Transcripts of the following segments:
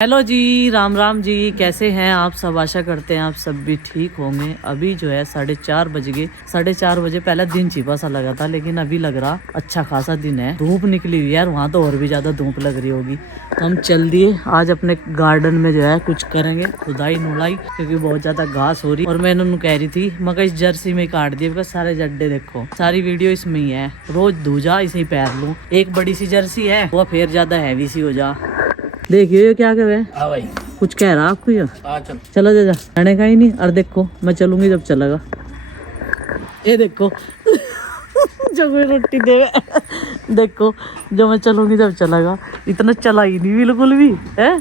Hello जी, राम राम जी। कैसे हैं आप सब? आशा करते हैं आप सब भी ठीक होंगे। अभी जो है 4:30 बज गए। 4:30 बजे पहला दिन छिपा सा लगा था, लेकिन अभी लग रहा अच्छा खासा दिन है। धूप निकली हुई है यार, वहाँ तो और भी ज्यादा धूप लग रही होगी। तो हम चल दिए आज अपने गार्डन में जो है कुछ करेंगे, खुदाई नुड़ाई, क्योंकि बहुत ज्यादा घास हो रही। और मैंने उन्होंने कह रही थी मगर इस जर्सी में काट दिए, बिकॉज सारे जड्डे देखो, सारी वीडियो इसमें ही है। रोज धूजा इसे ही पैर लूं। एक बड़ी सी जर्सी है, वो फिर ज्यादा हैवी सी हो जा। देखिए ये क्या कर रहे हैं। हाँ भाई, कुछ कह रहा आपको ये? चल। चलो जा जाने का ही नहीं। और देखो मैं चलूंगी जब चलेगा। ये देखो जब मैं रोटी दे देखो जब मैं चलूंगी जब चलेगा। इतना चला ही नहीं बिल्कुल भी है।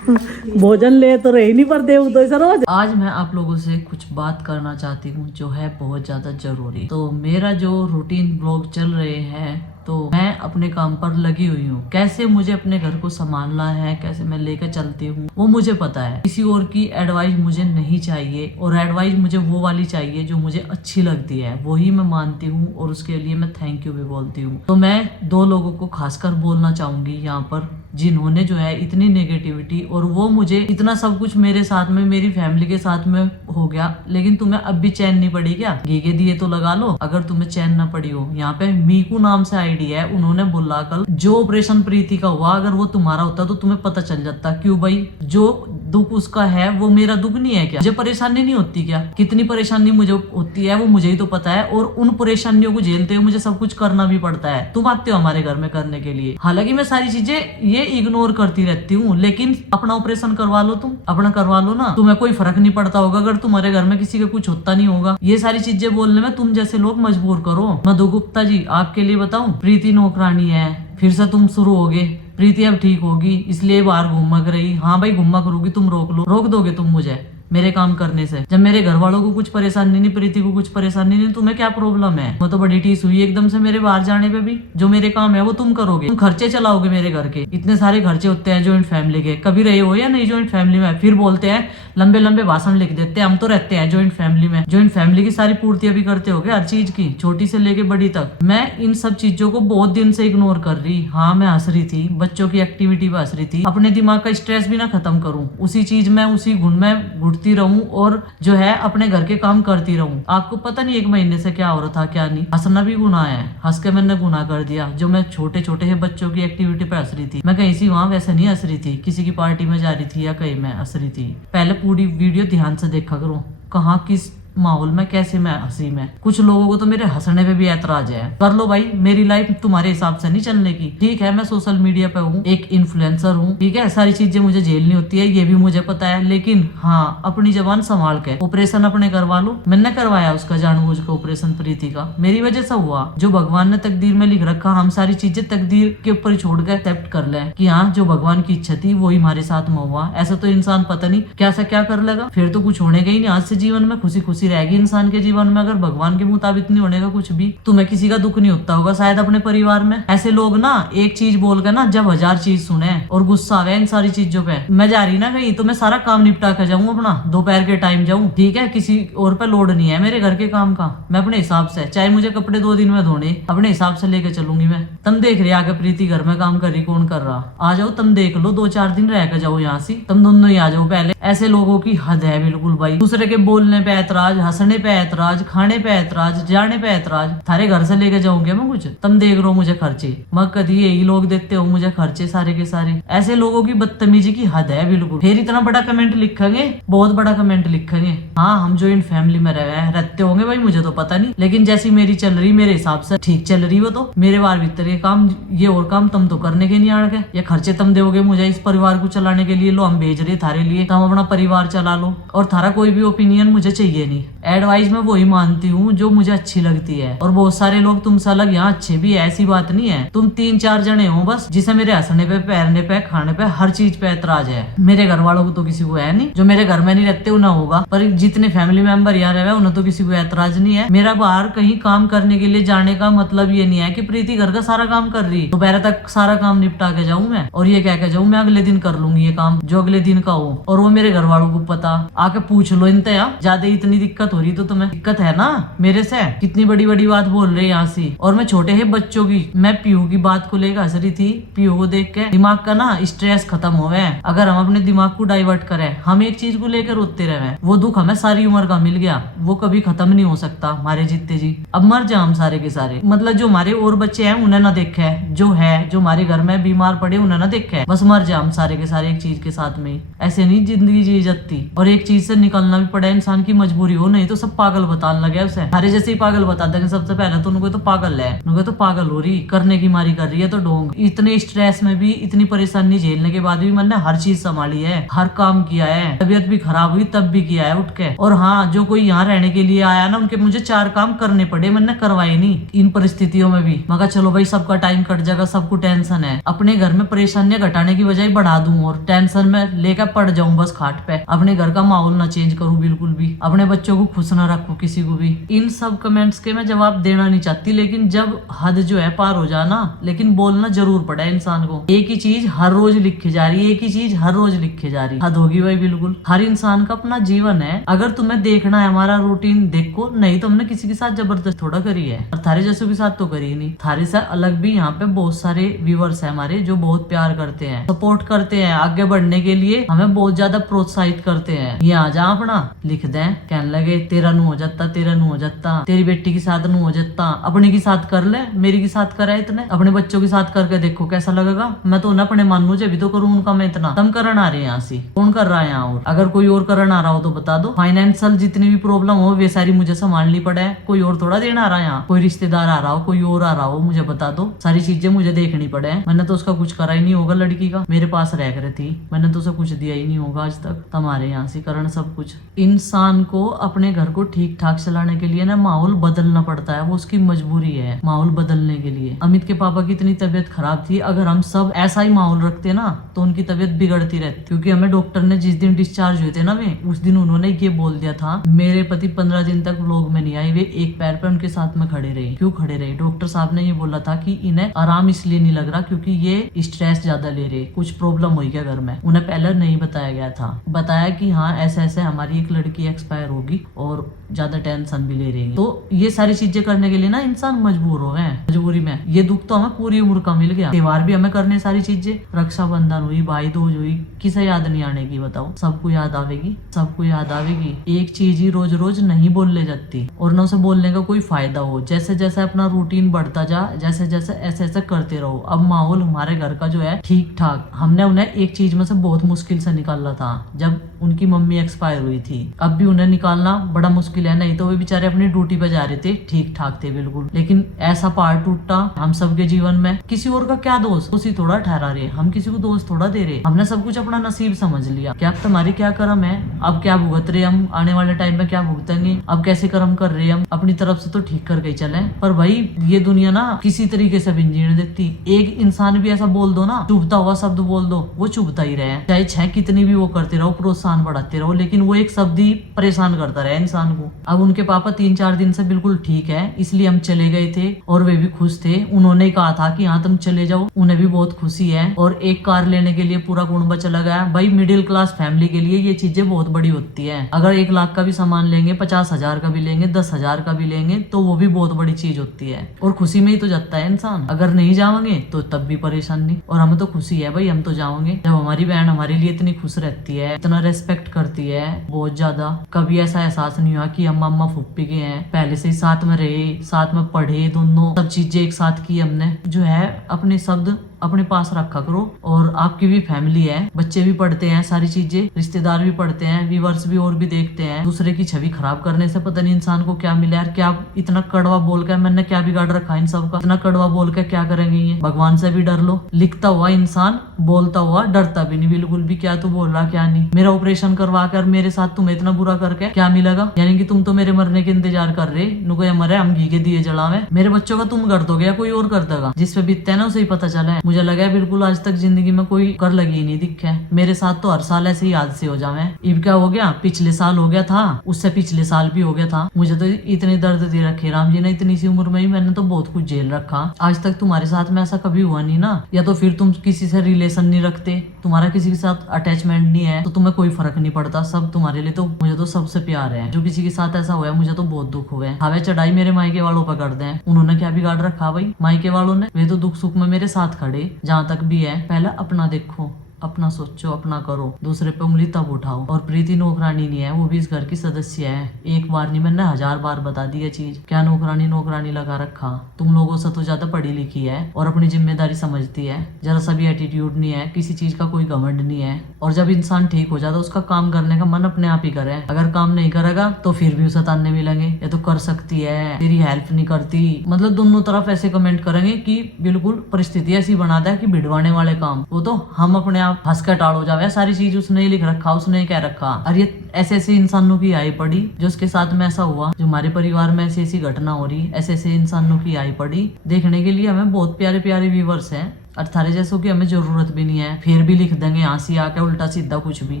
भोजन ले तो रही नहीं पर देव तो रोज। आज मैं आप लोगों से कुछ बात करना चाहती हूँ जो है बहुत ज्यादा जरूरी। तो मेरा जो रूटीन ब्लॉग चल रहे हैं, तो मैं अपने काम पर लगी हुई हूँ। कैसे मुझे अपने घर को संभालना है, कैसे मैं लेकर चलती हूँ, वो मुझे पता है। किसी और की एडवाइस मुझे नहीं चाहिए, और एडवाइस मुझे वो वाली चाहिए जो मुझे अच्छी लगती है, वही मैं मानती हूँ, और उसके लिए मैं थैंक यू भी बोलती हूँ। तो मैं दो लोगों को खासकर बोलना चाहूंगी यहाँ पर, जिन्होंने जो है इतनी नेगेटिविटी, और वो मुझे इतना सब कुछ मेरे साथ में, मेरी फैमिली के साथ में हो गया, लेकिन तुम्हें अब भी चैन नहीं पड़ी क्या? घी के दिए तो लगा लो अगर तुम्हें चैन ना पड़ी हो। यहाँ पे मीकू नाम से आईडी है, उन्होंने बोला कल जो ऑपरेशन प्रीति का हुआ, अगर वो तुम्हारा होता तो तुम्हें पता चल जाता। क्यों भाई? जो दुख उसका है वो मेरा दुख नहीं है क्या? मुझे परेशानी नहीं होती क्या? कितनी परेशानी मुझे होती है वो मुझे ही तो पता है, और उन परेशानियों को झेलते हुए मुझे सब कुछ करना भी पड़ता है। तुम आते हो हमारे घर में करने के लिए, हालांकि मैं सारी चीजें ये इग्नोर करती रहती हूँ, लेकिन अपना ऑपरेशन करवा लो, तुम अपना करवा लो ना। तुम्हें कोई फर्क नहीं पड़ता होगा अगर तुम्हारे घर में किसी का कुछ होता नहीं होगा। ये सारी चीजें बोलने में तुम जैसे लोग मजबूर करो। मधु गुप्ता जी, आपके लिए बताऊं, प्रीति नौकरानी है, फिर से तुम शुरू होगे। प्रीति अब ठीक होगी, इसलिए बाहर घूमक रही। हाँ भाई, घूमा करूंगी, तुम रोक लो। रोक दोगे तुम मुझे मेरे काम करने से? जब मेरे घर वालों को कुछ परेशानी नहीं, प्रीति को कुछ परेशानी नहीं, तुम्हें क्या प्रॉब्लम है? वो तो बड़ी टीस हुई एकदम से मेरे बाहर जाने पे भी। जो मेरे काम है वो तुम करोगे, तुम खर्चे चलाओगे मेरे घर के। इतने सारे खर्चे होते हैं ज्वाइंट फैमिली के, कभी रहे हो या नहीं ज्वाइंट फैमिली में? फिर बोलते हैं लंबे लंबे भाषण लिख देते हैं, हम तो रहते हैं ज्वाइंट फैमिली में। ज्वाइंट फैमिली की सारी पूर्तियां भी करते हो हर चीज की, छोटी से लेके बड़ी तक। मैं इन सब चीजों को बहुत दिन से इग्नोर कर रही। हाँ, मैं हंस रही थी, बच्चों की एक्टिविटी पे हंस रही थी, अपने दिमाग का स्ट्रेस भी ना खत्म करूं, उसी चीज में, उसी घुन में घुटती रहूं, और जो है अपने घर के काम करती रहूं। आपको पता नहीं 1 महीने से क्या हो रहा था क्या नहीं। हंसना भी गुनाह है, हंस के मैंने गुनाह कर दिया। जो मैं छोटे छोटे बच्चों की एक्टिविटी पे हंस रही थी, मैं कहीं सी वहां वैसे नहीं हंस रही थी, किसी की पार्टी में जा रही थी या कहीं मैं हंस रही थी। पहले पूरी वीडियो ध्यान से देखा करो, कहाँ किस माहौल में कैसे मैं हंसी में। कुछ लोगों को तो मेरे हंसने पे भी ऐतराज है। कर लो भाई, मेरी लाइफ तुम्हारे हिसाब से नहीं चलने की। ठीक है, मैं सोशल मीडिया पे हूँ, एक इन्फ्लुएंसर हूँ, ठीक है, सारी चीजें मुझे झेलनी होती है, ये भी मुझे पता है, लेकिन हाँ, अपनी जबान संभाल के। ऑपरेशन अपने करवा लो। मैंने करवाया उसका जानबूझ के ऑपरेशन, प्रीति का मेरी वजह से हुआ। जो भगवान ने तकदीर में लिख रखा, हम सारी चीजें तकदीर के ऊपर छोड़ कर एक्सेप्ट कर ले कि हाँ, जो भगवान की इच्छा थी वही हमारे साथ में हुआ। ऐसा तो इंसान पता नहीं क्या सा क्या कर लेगा, फिर तो कुछ होने का ही नहीं। आज से जीवन में खुशी खुशी रहेगी इंसान के जीवन में, अगर भगवान के मुताबिक नहीं होने का कुछ भी। तुम्हें किसी का दुख नहीं होता होगा शायद अपने परिवार में। ऐसे लोग ना एक चीज बोल कर ना जब 1000 चीज सुने और गुस्सा आ गया इन सारी चीजों पे। मैं जा रही ना कहीं तो मैं सारा काम निपटा कर जाऊँ, अपना दोपहर के टाइम जाऊँ, ठीक है, किसी और पे लोड नहीं है मेरे घर के काम का। मैं अपने हिसाब से, चाहे मुझे कपड़े 2 दिन में धोने, अपने हिसाब से लेके चलूंगी मैं। तुम देख रहे आगे प्रीति घर में काम कर रही, कौन कर रहा? आ जाओ, तुम देख लो, 2-4 दिन रह कर जाओ यहाँ से, तुम दोनों ही आ जाओ पहले। ऐसे लोगों की हद है बिल्कुल भाई। दूसरे के बोलने पे ऐतराज, हंसने पे ऐतराज, खाने पे ऐतराज, जाने पे ऐतराज। थारे घर से लेके जाऊंगे मैं कुछ? तुम देख रो मुझे खर्चे, मत कभी यही लोग देते हो मुझे खर्चे सारे के सारे। ऐसे लोगों की बदतमीजी की हद है बिल्कुल। फिर इतना बड़ा कमेंट लिखेंगे, बहुत बड़ा कमेंट लिखेंगे। हाँ, हम ज्वाइंट फैमिली में रहते होंगे भाई, मुझे तो पता नहीं, लेकिन जैसी मेरी चल रही, मेरे हिसाब से ठीक चल रही। वो तो मेरे बार भीतर के काम, ये और काम तुम तो करने के नहीं आड़ के। ये खर्चे तुम दोगे मुझे इस परिवार को चलाने के लिए, लो हम भेज रहे थारे लिए, तुम अपना परिवार चला लो, और थारा कोई भी ओपिनियन मुझे चाहिए नहीं। एडवाइस मैं वही मानती हूँ जो मुझे अच्छी लगती है, और बहुत सारे लोग तुमसे अलग यहाँ अच्छे भी है, ऐसी बात नहीं है। तुम 3-4 जने हो बस जिसे मेरे हंसने पे, पैरने पे, खाने पे, हर चीज पे ऐतराज है। मेरे घर वालों को तो किसी को है नहीं, जो मेरे घर में नहीं रहते उन्हें होगा, पर जितने फैमिली मेंबर यहाँ रहे उन्हें तो किसी को ऐतराज नहीं है। मेरा बाहर कहीं काम करने के लिए जाने का मतलब ये नहीं है कि प्रीति घर का सारा काम कर रही, दोपहर तक सारा काम निपटा के जाऊँ मैं, और ये कह के जाऊँ मैं अगले दिन कर लूंगी ये काम जो अगले दिन का हो। और वो मेरे घर वालों को पता, आके पूछ लो इनते, ज्यादा इतनी दिक्कत हो रही तो तुम्हें दिक्कत है ना मेरे से। कितनी बड़ी बड़ी बात बोल रहे यहाँ से। और मैं छोटे है बच्चों की, मैं पीयू की बात को लेकर हंस रही थी। पीयू को देख के दिमाग का ना स्ट्रेस खत्म होवे। अगर हम अपने दिमाग को डाइवर्ट करें, हम एक चीज को लेकर रोते रहे, वो दुख हमें सारी उम्र का मिल गया, वो कभी खत्म नहीं हो सकता हमारे जीते जी। अब मर जाए हम सारे के सारे, मतलब जो हमारे और बच्चे हैं उन्हें ना देखे, जो हमारे घर में बीमार पड़े उन्हें ना देखे, बस मर जाए हम सारे के सारे एक चीज के साथ में। ऐसे नहीं जिंदगी जी जाती। और एक चीज से निकलना भी पड़ा, इंसान की मजबूरी हो, नहीं तो सब पागल बताने लगे उसे। हमारे जैसे ही पागल बता देंगे सबसे पहले तो उनको तो पागल है, उनको तो पागल हो रही, करने की मारी कर रही है तो ढोंग। इतने स्ट्रेस में भी, इतनी परेशानी झेलने के बाद भी मैंने हर चीज संभाली है, हर काम किया है। तबीयत भी खराब हुई तब भी किया है उठ के। और हाँ, जो कोई यहाँ रहने के लिए आया ना, उनके मुझे 4 काम करने पड़े, मैंने करवाए नहीं इन परिस्थितियों में भी। मगर चलो भाई, सबका टाइम कट जाएगा, सबको टेंशन है। अपने घर में परेशानियां घटाने की बजाय बढ़ा दूं और टेंशन में लेकर पड़ जाऊं बस खाट पे। अपने घर का माहौल ना चेंज करूं बिल्कुल भी, अपने बच्चों को खुश ना रखूं किसी को भी। इन सब कमेंट्स के मैं जवाब देना नहीं चाहती, लेकिन जब हद जो है पार हो जाना, लेकिन बोलना जरूर पड़ा इंसान को। एक ही चीज हर रोज लिखी जा रही है, एक ही चीज हर रोज लिखी जा रही, हद होगी भाई बिल्कुल। हर इंसान का अपना जीवन है, अगर तुम्हें देखना है हमारा रूटीन देखो, नहीं तो हमने किसी के साथ जबरदस्त थोड़ा करी है, और थारे जैसों के साथ तो करी नहीं। थारे से अलग भी यहाँ पे बहुत सारे व्यूअर्स है हमारे, जो बहुत प्यार करते हैं, सपोर्ट करते हैं, आगे बढ़ने के लिए हमें बहुत ज्यादा प्रोत्साहित करते हैं। ये आ जा अपना लिख दे, कहने लगे तेरा नु हो जाता, तेरा नु हो जाता, तेरी बेटी के साथ नु हो जाता, अपने के साथ कर ले, मेरी के साथ करे इतने, अपने बच्चों के साथ करके देखो कैसा लगेगा। मैं तो ना अपने मानू जब भी तो करूँ उनका, मैं इतना तम करन आ रहे हैं यहाँ से, कौन कर रहा है यहाँ? और अगर कोई और करन आ रहा हो तो बता दो। फाइनेंशियल जितनी भी प्रॉब्लम हो वे सारी मुझे संभालनी पड़े, कोई और थोड़ा देना आ रहा है यहाँ। कोई रिश्तेदार आ रहा हो, कोई और आ रहा हो, मुझे बता दो, सारी चीजें मुझे देखनी पड़े। मैंने तो उसका कुछ करा ही नहीं होगा, लड़की का मेरे पास रह कर थी, मैंने तो उसे कुछ दिया ही नहीं होगा आज तक। तुम्हारे यहाँ से करण सब कुछ। इंसान को अपने घर को ठीक ठाक चलाने के लिए ना माहौल बदलना पड़ता है, वो उसकी मजबूरी है माहौल बदलने के लिए। अमित के पापा की इतनी तबीयत खराब थी, अगर हम सब ऐसा ही माहौल रखते ना तो उनकी तबीयत बिगड़ती रहती। क्योंकि हमें डॉक्टर ने जिस दिन डिस्चार्ज हुए थे ना वे, उस दिन उन्होंने ये बोल दिया था, मेरे पति 15 दिन तक व्लॉग में नहीं आए, वे एक पैर पे उनके साथ में खड़े रहे। क्यों खड़े रहे? डॉक्टर साहब ने ये बोला था कि इन्हें आराम इसलिए नहीं लग रहा क्योंकि ये स्ट्रेस ज्यादा ले रहे, कुछ प्रॉब्लम हुई क्या घर में। उन्हें पहले नहीं बताया गया था, बताया कि हाँ ऐसे ऐसे हमारी एक लड़की एक्सपायर होगी और ज्यादा टेंशन भी ले रही है। तो ये सारी चीजें करने के लिए ना इंसान मजबूर हो गए, मजबूरी में। ये दुख तो हमें पूरी उम्र का मिल गया। त्योहार भी हमें करने सारी चीजें, रक्षाबंधन हुई, भाई दूज हुई, किसे याद नहीं आने की बताओ? सबको याद आवेगी, सबको याद आवेगी। एक चीज ही रोज रोज नहीं बोलने जाती और न उसे बोलने का कोई फायदा हो। जैसे जैसे अपना रूटीन बढ़ता जा, जैसे जैसे ऐसे ऐसे करते रहो। अब माहौल हमारे घर का जो है ठीक ठाक, हमने उन्हें एक चीज में से बहुत मुश्किल से निकाला था जब उनकी मम्मी एक्सपायर हुई थी। अब भी उन्हें निकालना बड़ा मुश्किल है, नहीं तो वे बेचारे अपनी ड्यूटी पे जा रहे थे, ठीक ठाक थे बिल्कुल। लेकिन ऐसा पार्ट टूटा हम सबके जीवन में, किसी और का क्या दोष? उसी थोड़ा ठहरा रहे, हम किसी को दोष थोड़ा दे रहे। हमने सब कुछ अपना नसीब समझ लिया। क्या तुम्हारी क्या कर्म है? अब क्या भुगत रहे हम, आने वाले टाइम में क्या भुगतेंगे? अब कैसे कर्म कर रहे हम? अपनी तरफ से तो ठीक करके चले, पर भाई ये दुनिया ना किसी तरीके से भी नहीं जीने देती। एक इंसान भी ऐसा बोल दो ना, चुभता हुआ शब्द बोल दो, वो चुभता ही रहे, चाहे छह कितनी भी वो करते रहो, प्रोत्साहन बढ़ाते रहो, लेकिन वो एक शब्द ही परेशान करता रहे इंसान को। अब उनके पापा 3-4 दिन से बिल्कुल ठीक है, इसलिए हम चले गए थे और वे भी खुश थे। उन्होंने कहा था कि हाँ तुम चले जाओ, उन्हें भी बहुत खुशी है। और एक कार लेने के लिए पूरा कुटुंब चला गया। भाई मिडिल क्लास फैमिली के लिए ये चीजें बहुत बड़ी होती है। अगर 1 लाख का भी सामान लेंगे, 50,000 का भी लेंगे, 10,000 का भी लेंगे, तो वो भी बहुत बड़ी चीज होती है। और खुशी में ही तो जाता है इंसान। अगर नहीं जाओगे तो तब भी परेशानी। और हमें तो खुशी है भाई, हम तो जाओगे। जब हमारी बहन हमारे लिए इतनी खुश रहती है, इतना रेस्पेक्ट करती है, बहुत ज्यादा। कभी ऐसा एहसास नहीं हुआ कि हम अम्मा फुप्पी के हैं, पहले से ही साथ में रहे, साथ में पढ़े, दोनों सब चीजें एक साथ की हमने। जो है अपने शब्द अपने पास रखा करो। और आपकी भी फैमिली है, बच्चे भी पढ़ते हैं, सारी चीजें, रिश्तेदार भी पढ़ते हैं, व्यूअर्स भी और भी देखते हैं। दूसरे की छवि खराब करने से पता नहीं इंसान को क्या मिला यार। क्या इतना कड़वा बोल के मैंने क्या बिगाड़ रखा इन सब का? इतना कड़वा बोल के क्या करेंगे ये? भगवान से भी डर लो। लिखता हुआ इंसान बोलता हुआ डरता भी नहीं बिल्कुल भी, क्या तू बोल रहा क्या नहीं। मेरा ऑपरेशन करवा कर मेरे साथ तुम्हें इतना बुरा करके क्या मिलेगा? यानी कि तुम तो मेरे मरने के इंतजार कर रहे, नुको मरे हम घी के दिए जलावे। मेरे बच्चों का तुम कर दोगे या कोई और कर देगा? जिसपे बीतते है ना उसे ही पता चला है। मुझे लगा बिल्कुल आज तक जिंदगी में कोई कर लगी नहीं दिखे। मेरे साथ तो हर साल ऐसे ही हादसे हो जावे। इब क्या हो गया, पिछले साल हो गया था, उससे पिछले साल भी हो गया था। मुझे तो इतने दर्द दे रखे राम जी ने, इतनी सी उम्र में ही मैंने तो बहुत कुछ झेल रखा। आज तक तुम्हारे साथ में ऐसा कभी हुआ नहीं ना, या तो फिर तुम किसी से रिलेशन नहीं रखते, तुम्हारा किसी के साथ अटैचमेंट नहीं है, तो तुम्हें कोई फर्क नहीं पड़ता। सब तुम्हारे लिए तो, मुझे तो सबसे प्यार है। जो किसी के साथ ऐसा हुआ है मुझे तो बहुत दुख हुआ है। हवे चढ़ाई मेरे मायके वालों पर कर दे, उन्होंने क्या बिगाड़ रखा भाई? मायके वालों ने, वे तो दुख सुख में मेरे साथ खड़े। जहाँ तक भी है, पहले अपना देखो, अपना सोचो, अपना करो, दूसरे पे उंगली तब उठाओ। और प्रीति नौकरानी नहीं है, वो भी इस घर की सदस्य है। एक बार नहीं, मैंने 1000 बार बता दी ये चीज। क्या नौकरानी नौकरानी लगा रखा? तुम लोगों से तो ज्यादा पढ़ी लिखी है और अपनी जिम्मेदारी समझती है। जरा सा भी एटीट्यूड नहीं है, किसी चीज का कोई घमंड नहीं है। और जब इंसान ठीक हो जाता, उसका काम करने का मन अपने आप ही करे। अगर काम नहीं करेगा तो फिर भी उसे ताने मिलेंगे, ये तो कर सकती है, तेरी हेल्प नहीं करती। मतलब दोनों तरफ ऐसे कमेंट करेंगे कि बिल्कुल परिस्थिति ऐसी बना दे कि भिड़वाने वाले काम। वो तो हम अपने हंस कर टाल हो जावे। सारी चीज उसने ही लिख रखा, उसने ही कह रखा। और ये ऐसे ऐसे इंसानों की आई पड़ी जो उसके साथ में ऐसा हुआ, जो हमारे परिवार में ऐसी ऐसी घटना हो रही, ऐसे ऐसे इंसानों की आई पड़ी। देखने के लिए हमें बहुत प्यारे प्यारे व्यूवर्स हैं, और थारे जैसों की हमें जरूरत भी नहीं है, फिर भी लिख देंगे हंसी आके उल्टा सीधा कुछ भी।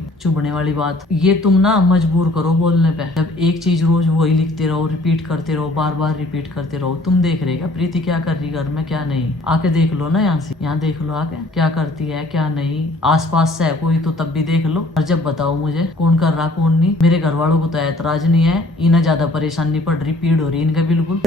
चुभने वाली बात ये तुम ना मजबूर करो बोलने पे। जब एक चीज रोज वही लिखते रहो, रिपीट करते रहो, बार बार रिपीट करते रहो, तुम देख रहेगा प्रीति क्या कर रही घर में क्या नहीं। आके देख लो ना, यहाँ से यहाँ देख लो आके क्या करती है क्या नहीं। आसपास से है कोई तो तब भी देख लो, और जब बताओ मुझे कौन कर रहा कौन नहीं। मेरे घर वालों को तो ऐतराज नहीं है, इन्हें ज्यादा परेशानी पड़ रही, पीड़ हो रही इनका बिल्कुल।